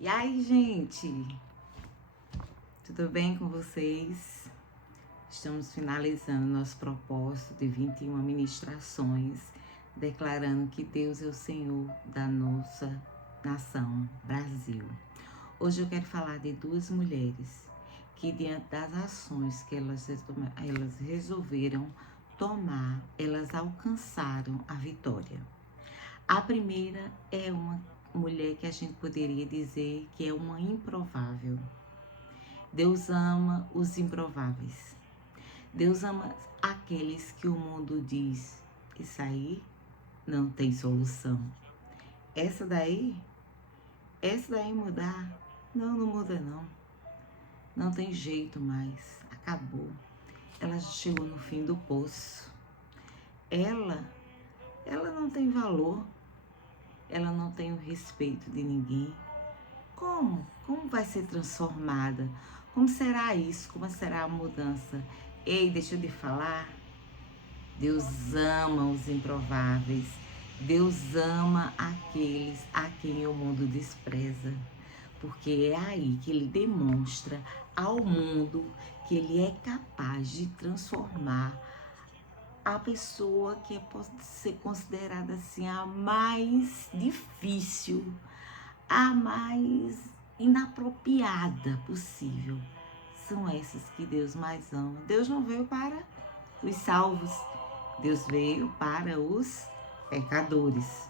E aí, gente? Tudo bem com vocês? Estamos finalizando nosso propósito de 21 ministrações, declarando que Deus é o Senhor da nossa nação, Brasil. Hoje eu quero falar de duas mulheres que, diante das ações que elas resolveram tomar, elas alcançaram a vitória. A primeira é uma mulher que a gente poderia dizer que é uma improvável. Deus ama os improváveis. Deus ama aqueles que o mundo diz, isso aí não tem solução. Essa daí mudar? Não muda não. Não tem jeito mais, acabou. Ela chegou no fim do poço. Ela não tem valor. Ela não tem o respeito de ninguém. Como? Como vai ser transformada? Como será isso? Como será a mudança? Ei, deixa eu te falar. Deus ama os improváveis. Deus ama aqueles a quem o mundo despreza. Porque é aí que ele demonstra ao mundo que ele é capaz de transformar a pessoa que pode ser considerada assim a mais difícil, a mais inapropriada possível. São essas que Deus mais ama. Deus não veio para os salvos, Deus veio para os pecadores.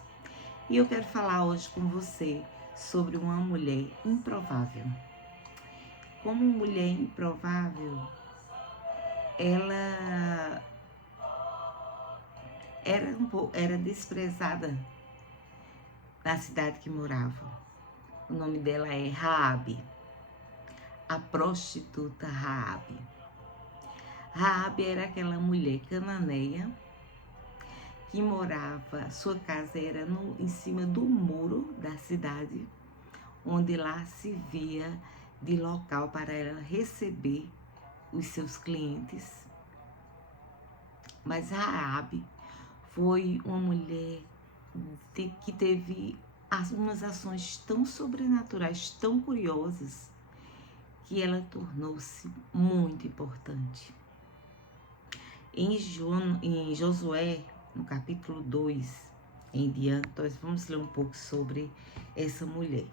E eu quero falar hoje com você sobre uma mulher improvável. Como mulher improvável, ela era desprezada na cidade que morava. O nome dela é Raabe, a prostituta Raabe. Raabe era aquela mulher cananeia que morava, sua casa era em cima do muro da cidade, onde lá se via de local para ela receber os seus clientes. Mas Raabe foi uma mulher que teve umas ações tão sobrenaturais, tão curiosas, que ela tornou-se muito importante. Em Josué, no capítulo 2 em diante, nós vamos ler um pouco sobre essa mulher.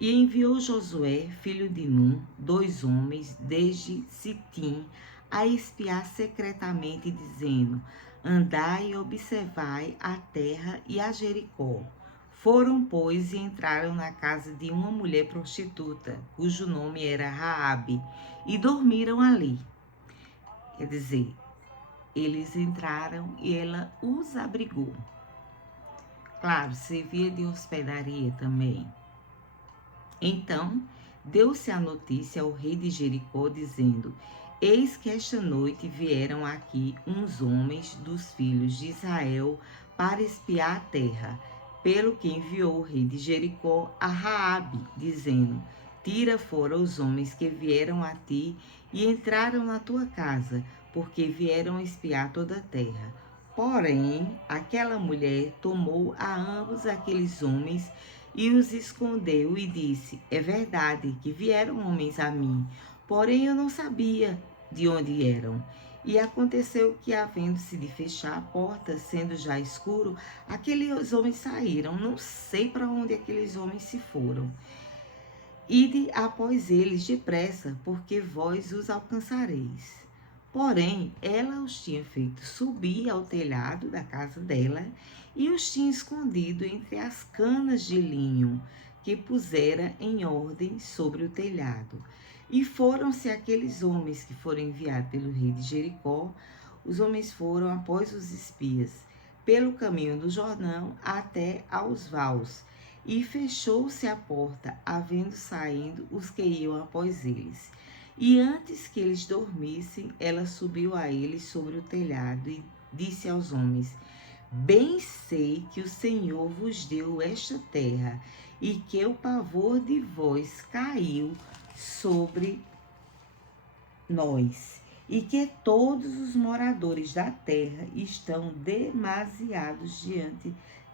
E enviou Josué, filho de Num, 2 homens desde Sitim, a espiar secretamente, dizendo: andai e observai a terra e a Jericó. Foram, pois, e entraram na casa de uma mulher prostituta, cujo nome era Raabe, e dormiram ali. Quer dizer, eles entraram e ela os abrigou. Claro, servia de hospedaria também. Então, deu-se a notícia ao rei de Jericó, dizendo: eis que esta noite vieram aqui uns homens dos filhos de Israel para espiar a terra. Pelo que enviou o rei de Jericó a Raabe, dizendo: tira fora os homens que vieram a ti e entraram na tua casa, porque vieram espiar toda a terra. Porém, aquela mulher tomou a ambos aqueles homens e os escondeu e disse: é verdade que vieram homens a mim, porém eu não sabia de onde eram. E aconteceu que, havendo-se de fechar a porta, sendo já escuro, aqueles homens saíram. Não sei para onde aqueles homens se foram. Ide após eles depressa, porque vós os alcançareis. Porém, ela os tinha feito subir ao telhado da casa dela e os tinha escondido entre as canas de linho que pusera em ordem sobre o telhado. E foram-se aqueles homens que foram enviados pelo rei de Jericó. Os homens foram após os espias, pelo caminho do Jordão até aos vaus. E fechou-se a porta, havendo saído os que iam após eles. E antes que eles dormissem, ela subiu a eles sobre o telhado e disse aos homens: bem sei que o Senhor vos deu esta terra, e que o pavor de vós caiu sobre nós, e que todos os moradores da terra estão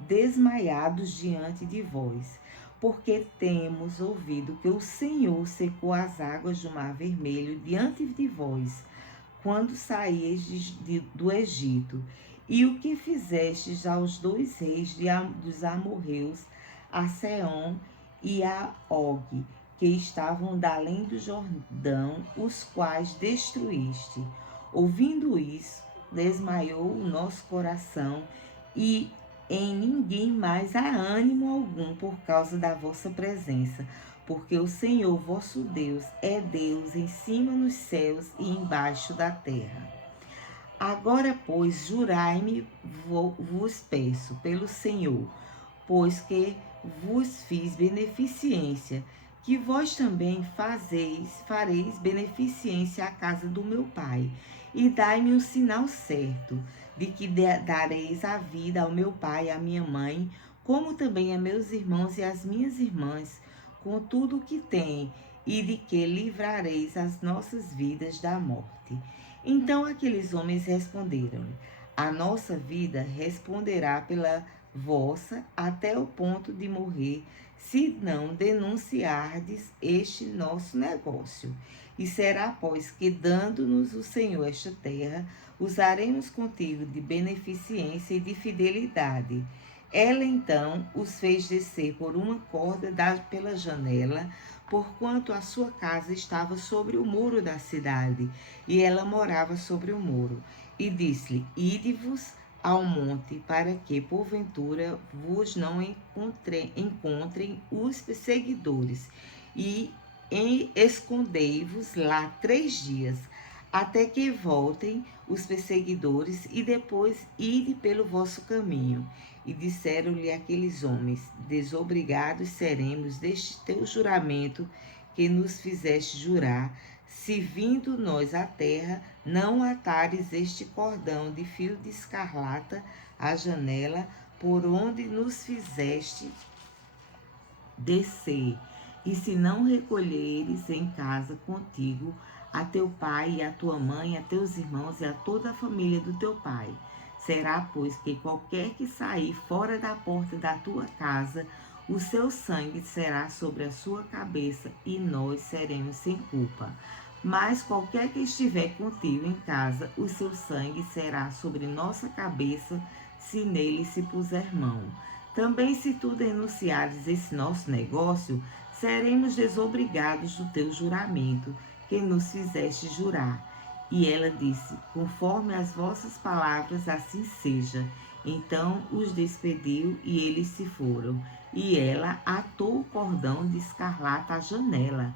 desmaiados diante de vós, porque temos ouvido que o Senhor secou as águas do Mar Vermelho diante de vós, quando saístes do Egito, e o que fizestes aos dois reis dos amorreus, a Seom e a Og, que estavam da além do Jordão, os quais destruíste. Ouvindo isso, desmaiou o nosso coração, e em ninguém mais há ânimo algum por causa da vossa presença, porque o Senhor vosso Deus é Deus em cima nos céus e embaixo da terra. Agora, pois, jurai-me, vos peço, pelo Senhor, pois que vos fiz beneficência, que vós também fareis beneficência à casa do meu pai, e dai-me um sinal certo, de que dareis a vida ao meu pai e à minha mãe, como também a meus irmãos e às minhas irmãs, com tudo o que tem, e de que livrareis as nossas vidas da morte. Então aqueles homens responderam-lhe: a nossa vida responderá pela vossa até o ponto de morrer, se não denunciardes este nosso negócio. E será, pois, que dando-nos o Senhor esta terra, usaremos contigo de beneficência e de fidelidade. Ela então os fez descer por uma corda pela janela, porquanto a sua casa estava sobre o muro da cidade, e ela morava sobre o muro. E disse-lhe: ide-vos ao monte, para que, porventura, vos não encontrem os perseguidores, e escondei-vos lá 3 dias, até que voltem os perseguidores, e depois ide pelo vosso caminho. E disseram-lhe aqueles homens: desobrigados seremos deste teu juramento que nos fizeste jurar, se vindo nós à terra, não atares este cordão de fio de escarlata à janela, por onde nos fizeste descer, e se não recolheres em casa contigo a teu pai e a tua mãe, a teus irmãos e a toda a família do teu pai. Será, pois, que qualquer que sair fora da porta da tua casa, o seu sangue será sobre a sua cabeça, e nós seremos sem culpa. Mas qualquer que estiver contigo em casa, o seu sangue será sobre nossa cabeça, se nele se puser mão. Também se tu denunciares esse nosso negócio, seremos desobrigados do teu juramento, que nos fizeste jurar. E ela disse: conforme as vossas palavras, assim seja. Então os despediu e eles se foram. E ela atou o cordão de escarlata à janela.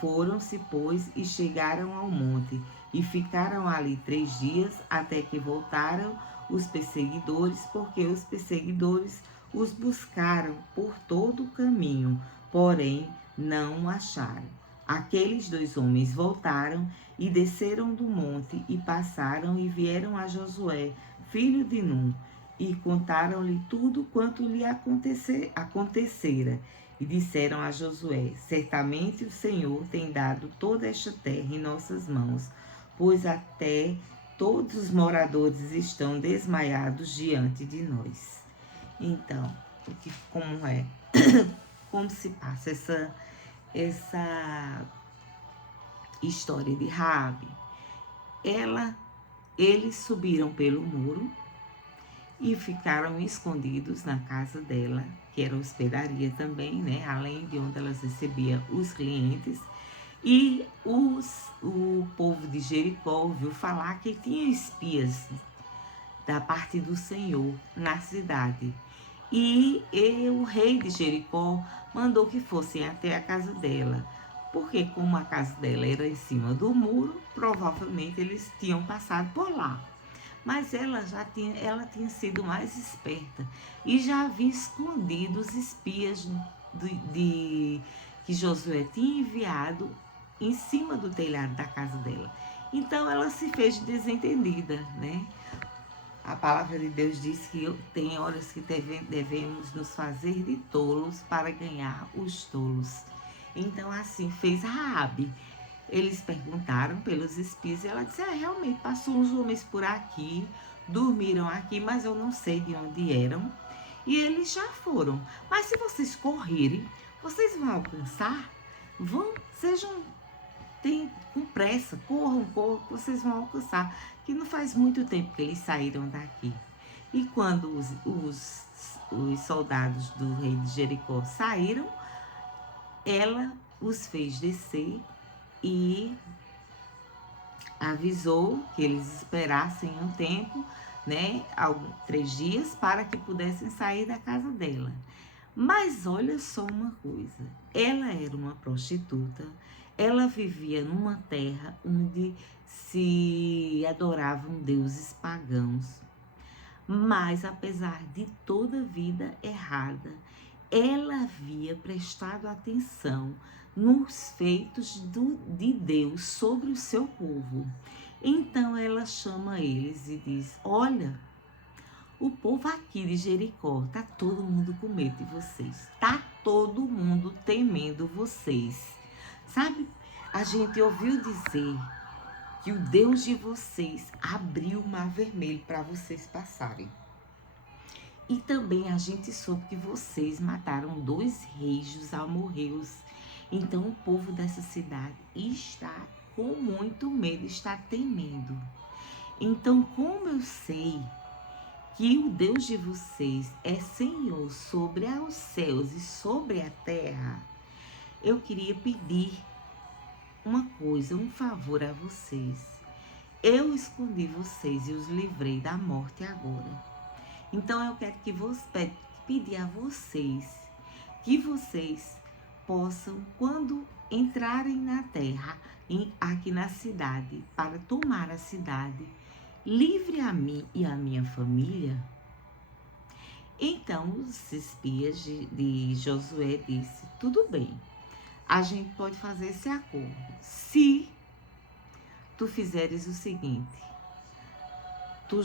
Foram-se, pois, e chegaram ao monte, e ficaram ali 3 dias, até que voltaram os perseguidores, porque os perseguidores os buscaram por todo o caminho, porém não o acharam. Aqueles 2 homens voltaram e desceram do monte, e passaram e vieram a Josué, filho de Num, e contaram-lhe tudo quanto lhe acontecera. E disseram a Josué: certamente o Senhor tem dado toda esta terra em nossas mãos, pois até todos os moradores estão desmaiados diante de nós. Então, como se passa essa história de Raabe? Eles subiram pelo muro e ficaram escondidos na casa dela, que era hospedaria também, né? Além de onde elas recebiam os clientes. E o povo de Jericó ouviu falar que tinha espias da parte do Senhor na cidade. E o rei de Jericó mandou que fossem até a casa dela, porque como a casa dela era em cima do muro, provavelmente eles tinham passado por lá. Mas ela tinha sido mais esperta e já havia escondido os espias que Josué tinha enviado em cima do telhado da casa dela. Então ela se fez desentendida, né? A palavra de Deus diz que tem horas que devemos nos fazer de tolos para ganhar os tolos. Então assim fez Raabe. Eles perguntaram pelos espias e ela disse, realmente, passou uns homens por aqui, dormiram aqui, mas eu não sei de onde eram. E eles já foram. Mas se vocês correrem, vocês vão alcançar? Vão, sejam, com pressa, corram, vocês vão alcançar. Que não faz muito tempo que eles saíram daqui. E quando os soldados do rei de Jericó saíram, ela os fez descer e avisou que eles esperassem um tempo, né, 3 dias, para que pudessem sair da casa dela. Mas olha só uma coisa, ela era uma prostituta, ela vivia numa terra onde se adoravam deuses pagãos. Mas apesar de toda a vida errada, ela havia prestado atenção nos feitos de Deus sobre o seu povo. Então ela chama eles e diz, olha, o povo aqui de Jericó, tá todo mundo com medo de vocês, tá todo mundo temendo vocês. Sabe, a gente ouviu dizer que o Deus de vocês abriu o mar vermelho para vocês passarem. E também a gente soube que vocês mataram 2 reis dos amorreus. Então o povo dessa cidade está com muito medo, está temendo. Então, como eu sei que o Deus de vocês é Senhor sobre os céus e sobre a terra, eu queria pedir uma coisa, um favor a vocês. Eu escondi vocês e os livrei da morte agora. Então eu quero que pedir a vocês que vocês possam, quando entrarem na terra, aqui na cidade, para tomar a cidade, livre a mim e a minha família. Então os espias de Josué disse, tudo bem, a gente pode fazer esse acordo. Se tu fizeres o seguinte, tu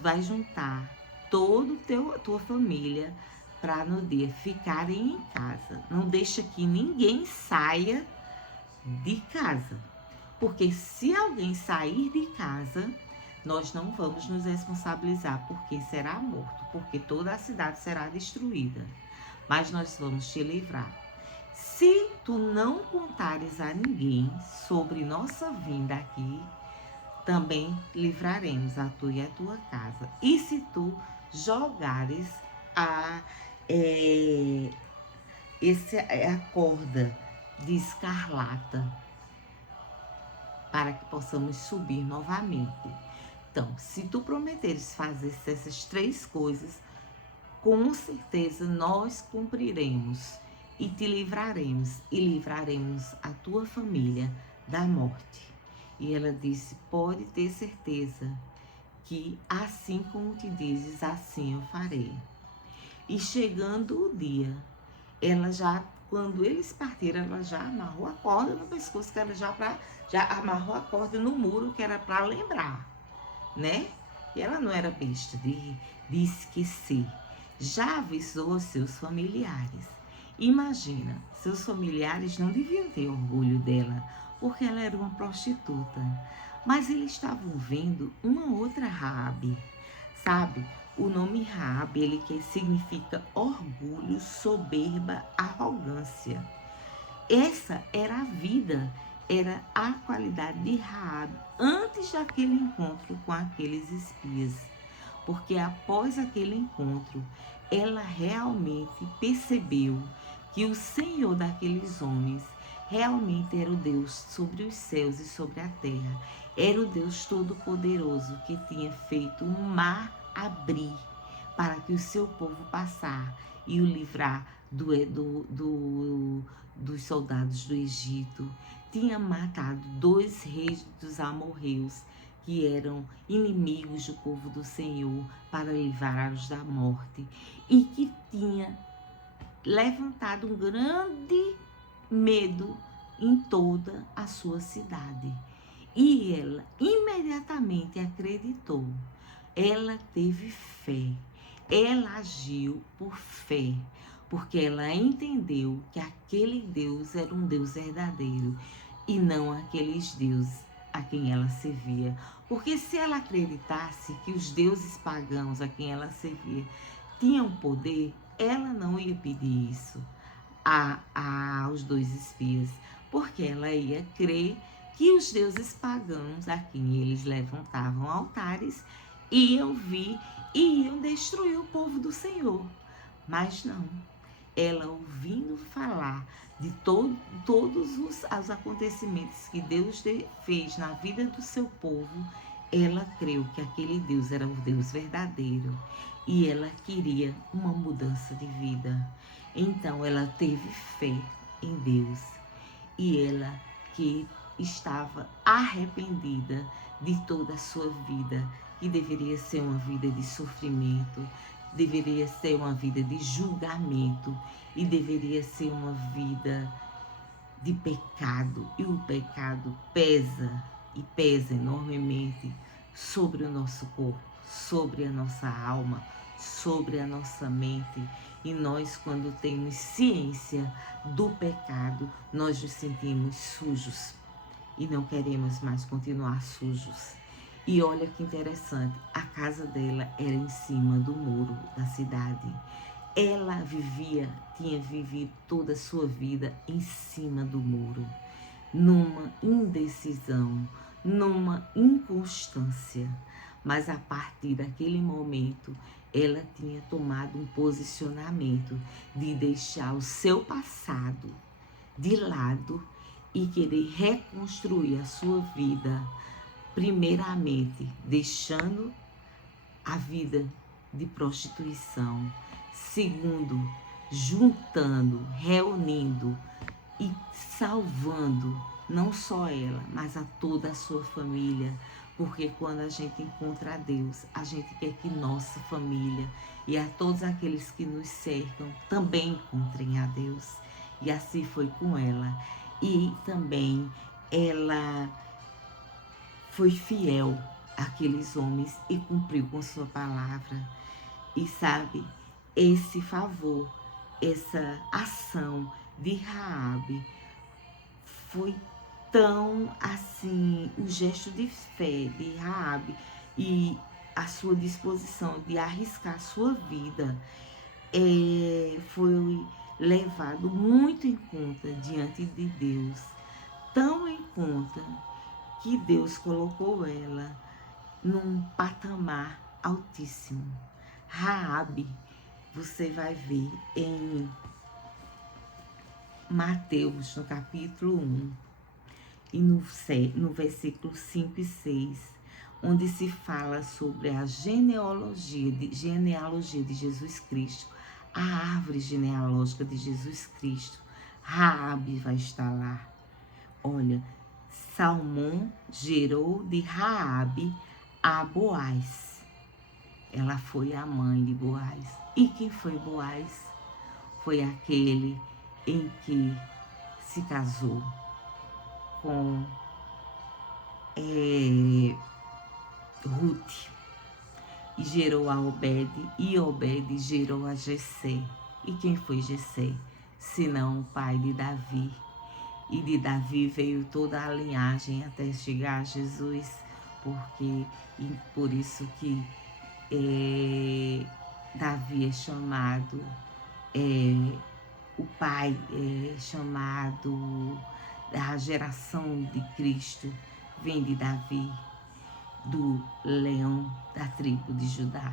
vai juntar toda tua família para no dia ficarem em casa. Não deixa que ninguém saia de casa. Porque se alguém sair de casa, nós não vamos nos responsabilizar por quem será morto, porque toda a cidade será destruída. Mas nós vamos te livrar. Se tu não contares a ninguém sobre nossa vinda aqui, também livraremos a tu e a tua casa. E se tu jogares a corda de escarlata para que possamos subir novamente. Então, se tu prometeres fazer essas 3 coisas, com certeza nós cumpriremos e te livraremos e livraremos a tua família da morte. E ela disse, pode ter certeza que assim como te dizes, assim eu farei. E chegando o dia, quando eles partiram, ela já amarrou a corda no pescoço, que era já amarrou a corda no muro, que era para lembrar, né? E ela não era besta de esquecer. Já avisou seus familiares. Imagina, seus familiares não deviam ter orgulho dela, porque ela era uma prostituta. Mas eles estavam vendo uma outra Raabe, sabe? O nome Raabe, ele significa orgulho, soberba, arrogância. Essa era a vida, era a qualidade de Raabe antes daquele encontro com aqueles espias. Porque após aquele encontro, ela realmente percebeu que o Senhor daqueles homens realmente era o Deus sobre os céus e sobre a terra. Era o Deus Todo-Poderoso que tinha feito um mar abrir para que o seu povo passar e o livrar dos soldados do Egito. Tinha matado 2 reis dos amorreus, que eram inimigos do povo do Senhor, para livrá-los da morte. E que tinha levantado um grande medo em toda a sua cidade. E ela imediatamente acreditou. Ela teve fé. Ela agiu por fé, porque ela entendeu que aquele Deus era um Deus verdadeiro. e não aqueles deuses a quem ela servia. Porque se ela acreditasse que os deuses pagãos a quem ela servia tinham poder, ela não ia pedir isso aos dois espias, porque ela ia crer que os deuses pagãos a quem eles levantavam altares iam vir e iam destruir o povo do Senhor. Mas não. Ela, ouvindo falar de todos os acontecimentos que Deus fez na vida do seu povo, ela creu que aquele Deus era o Deus verdadeiro e ela queria uma mudança de vida. Então ela teve fé em Deus e ela que estava arrependida de toda a sua vida, que deveria ser uma vida de sofrimento, deveria ser uma vida de julgamento e deveria ser uma vida de pecado. E o pecado pesa e pesa enormemente sobre o nosso corpo, sobre a nossa alma, sobre a nossa mente. E nós, quando temos ciência do pecado, nós nos sentimos sujos e não queremos mais continuar sujos. E olha que interessante, a casa dela era em cima do muro da cidade. Ela tinha vivido toda a sua vida em cima do muro, numa indecisão, numa inconstância. Mas a partir daquele momento, ela tinha tomado um posicionamento de deixar o seu passado de lado e querer reconstruir a sua vida, primeiramente deixando a vida de prostituição, segundo, juntando, reunindo e salvando não só ela, mas a toda a sua família, porque quando a gente encontra a Deus, a gente quer que nossa família e a todos aqueles que nos cercam também encontrem a Deus. E assim foi com ela. E também ela foi fiel àqueles homens e cumpriu com sua palavra. E sabe, esse favor, essa ação de Raabe foi tão assim, o gesto de fé de Raabe e a sua disposição de arriscar a sua vida foi levado muito em conta diante de Deus, tão em conta que Deus colocou ela num patamar altíssimo. Raabe, você vai ver em Mateus, no capítulo 1, e no versículo 5 e 6, onde se fala sobre a genealogia de Jesus Cristo, a árvore genealógica de Jesus Cristo. Raabe vai estar lá. Olha, Salmão gerou de Raabe a Boaz. Ela foi a mãe de Boaz. E quem foi Boaz? Foi aquele em que se casou com Ruth e gerou a Obed, e Obed gerou a Jessé. E quem foi Jessé? Senão o pai de Davi. E de Davi veio toda a linhagem até chegar a Jesus, por isso que Davi é chamado, o pai é chamado, a geração de Cristo vem de Davi, do leão da tribo de Judá.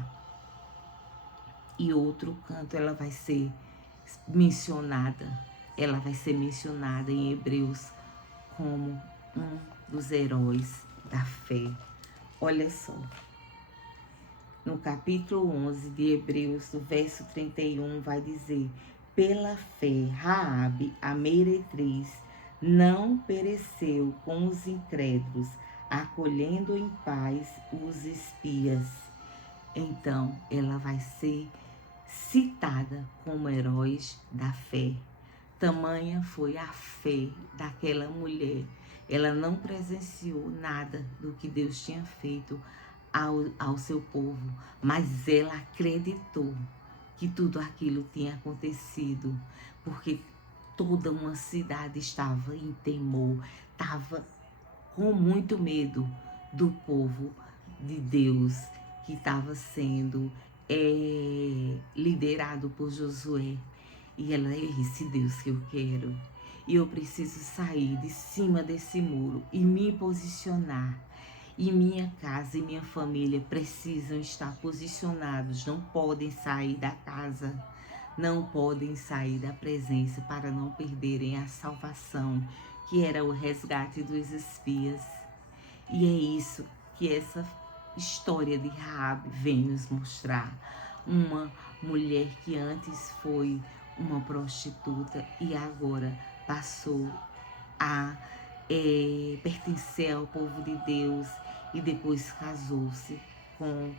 E outro canto ela vai ser mencionada em Hebreus como um dos heróis da fé. Olha só, no capítulo 11 de Hebreus, no verso 31, vai dizer: pela fé, Raabe, a meretriz, não pereceu com os incrédulos, acolhendo em paz os espias. Então, ela vai ser citada como heróis da fé. Tamanha foi a fé daquela mulher. Ela não presenciou nada do que Deus tinha feito ao seu povo, mas ela acreditou que tudo aquilo tinha acontecido, porque toda uma cidade estava em temor, estava com muito medo do povo de Deus que estava sendo liderado por Josué. E ela: é esse Deus que eu quero. E eu preciso sair de cima desse muro e me posicionar. E minha casa e minha família precisam estar posicionados, não podem sair da casa, não podem sair da presença para não perderem a salvação, que era o resgate dos espias. E é isso que essa história de Raabe vem nos mostrar. Uma mulher que antes foi uma prostituta e agora passou a pertencer ao povo de Deus e depois casou-se com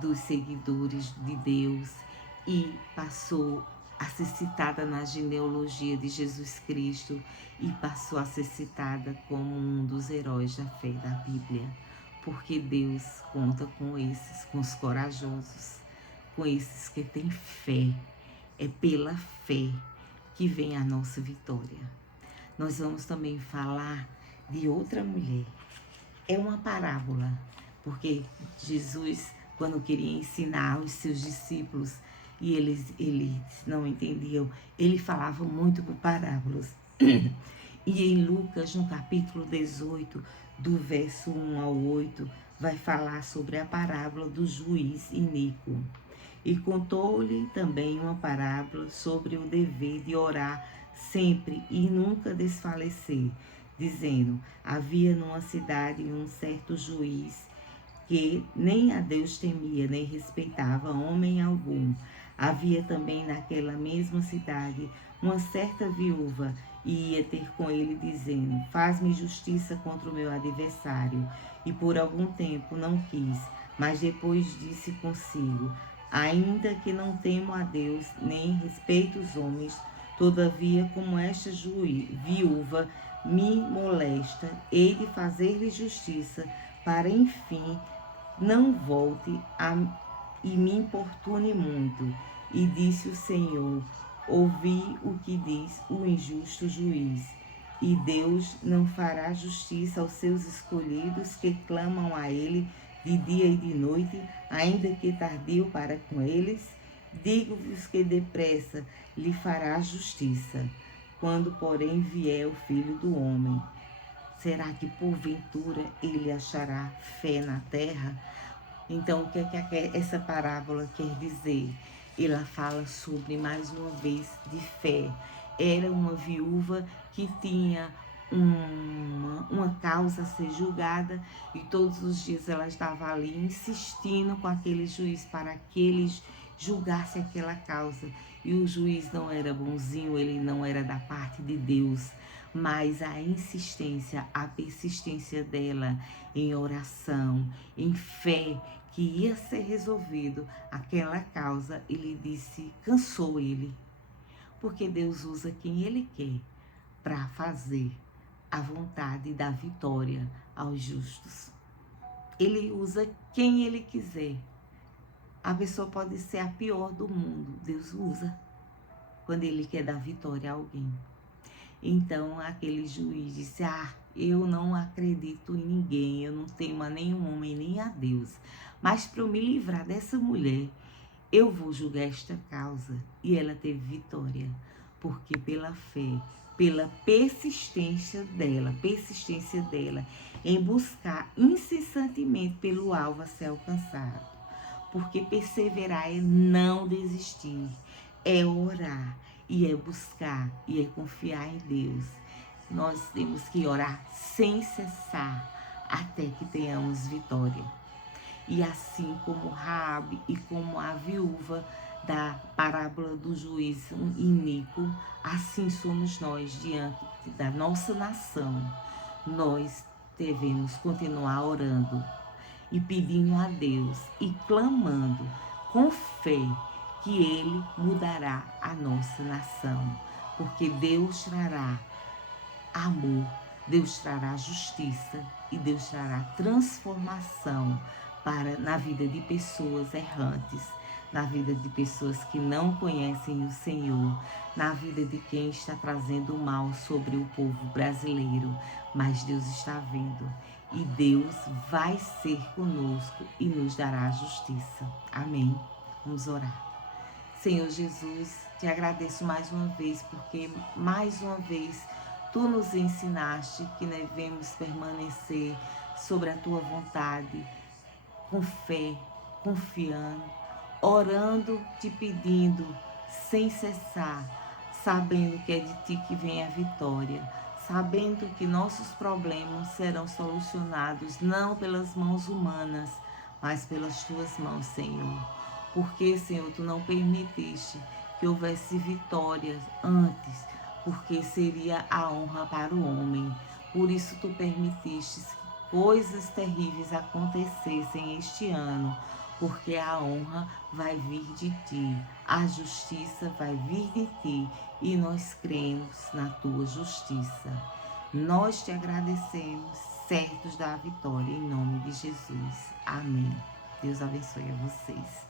dos seguidores de Deus e passou a ser citada na genealogia de Jesus Cristo e passou a ser citada como um dos heróis da fé da Bíblia, porque Deus conta com esses, com os corajosos, com esses que têm fé. É pela fé que vem a nossa vitória. Nós vamos também falar de outra mulher. É uma parábola, porque Jesus, quando queria ensinar os seus discípulos e eles não entendiam, ele falava muito por parábolas. E em Lucas, no capítulo 18, do verso 1 ao 8, vai falar sobre a parábola do juiz iníquo. E contou-lhe também uma parábola sobre o dever de orar sempre e nunca desfalecer, dizendo: havia numa cidade um certo juiz que nem a Deus temia, nem respeitava homem algum. Havia também naquela mesma cidade uma certa viúva, e ia ter com ele, dizendo: faz-me justiça contra o meu adversário. E por algum tempo não quis, mas depois disse consigo: ainda que não temo a Deus, nem respeito os homens, todavia, como esta viúva me molesta, hei de fazer-lhe justiça, para enfim não volte e me importune muito. E disse o Senhor: ouvi o que diz o injusto juiz. E Deus não fará justiça aos seus escolhidos que clamam a ele de dia e de noite, ainda que tardio para com eles? Digo-vos que depressa lhe fará justiça. Quando, porém, vier o Filho do Homem, será que porventura ele achará fé na terra? Então, o que é que essa parábola quer dizer? Ela fala sobre, mais uma vez, de fé. Era uma viúva que tinha uma causa a ser julgada e todos os dias ela estava ali insistindo com aquele juiz para que ele julgasse aquela causa. E o juiz não era bonzinho, ele não era da parte de Deus. Mas a insistência, a persistência dela em oração, em fé, que ia ser resolvido aquela causa, ele disse, cansou ele. Porque Deus usa quem ele quer para fazer a vontade da vitória aos justos. Ele usa quem ele quiser. A pessoa pode ser a pior do mundo, Deus usa quando ele quer dar vitória a alguém. Então aquele juiz disse: eu não acredito em ninguém, eu não temo a nenhum homem nem a Deus, mas para eu me livrar dessa mulher, eu vou julgar esta causa. E ela teve vitória, porque pela fé, pela persistência dela em buscar incessantemente pelo alvo a ser alcançado. Porque perseverar é não desistir, é orar, e é buscar, e é confiar em Deus. Nós temos que orar sem cessar, até que tenhamos vitória. E assim como Raabe e como a viúva da parábola do juiz iníquo, assim somos nós diante da nossa nação. Nós devemos continuar orando e pedindo a Deus e clamando com fé que Ele mudará a nossa nação, porque Deus trará amor, Deus trará justiça e Deus trará transformação na vida de pessoas errantes, na vida de pessoas que não conhecem o Senhor, na vida de quem está trazendo o mal sobre o povo brasileiro. Mas Deus está vendo e Deus vai ser conosco e nos dará justiça. Amém. Vamos orar. Senhor Jesus, te agradeço mais uma vez, porque mais uma vez Tu nos ensinaste que devemos permanecer sobre a Tua vontade, com fé, confiando, orando, te pedindo, sem cessar, sabendo que é de Ti que vem a vitória, sabendo que nossos problemas serão solucionados não pelas mãos humanas, mas pelas Tuas mãos, Senhor. Porque, Senhor, Tu não permitiste que houvesse vitórias antes, porque seria a honra para o homem. Por isso Tu permitiste que coisas terríveis acontecessem este ano, porque a honra vai vir de Ti, a justiça vai vir de Ti, e nós cremos na Tua justiça. Nós te agradecemos, certos da vitória, em nome de Jesus. Amém. Deus abençoe a vocês.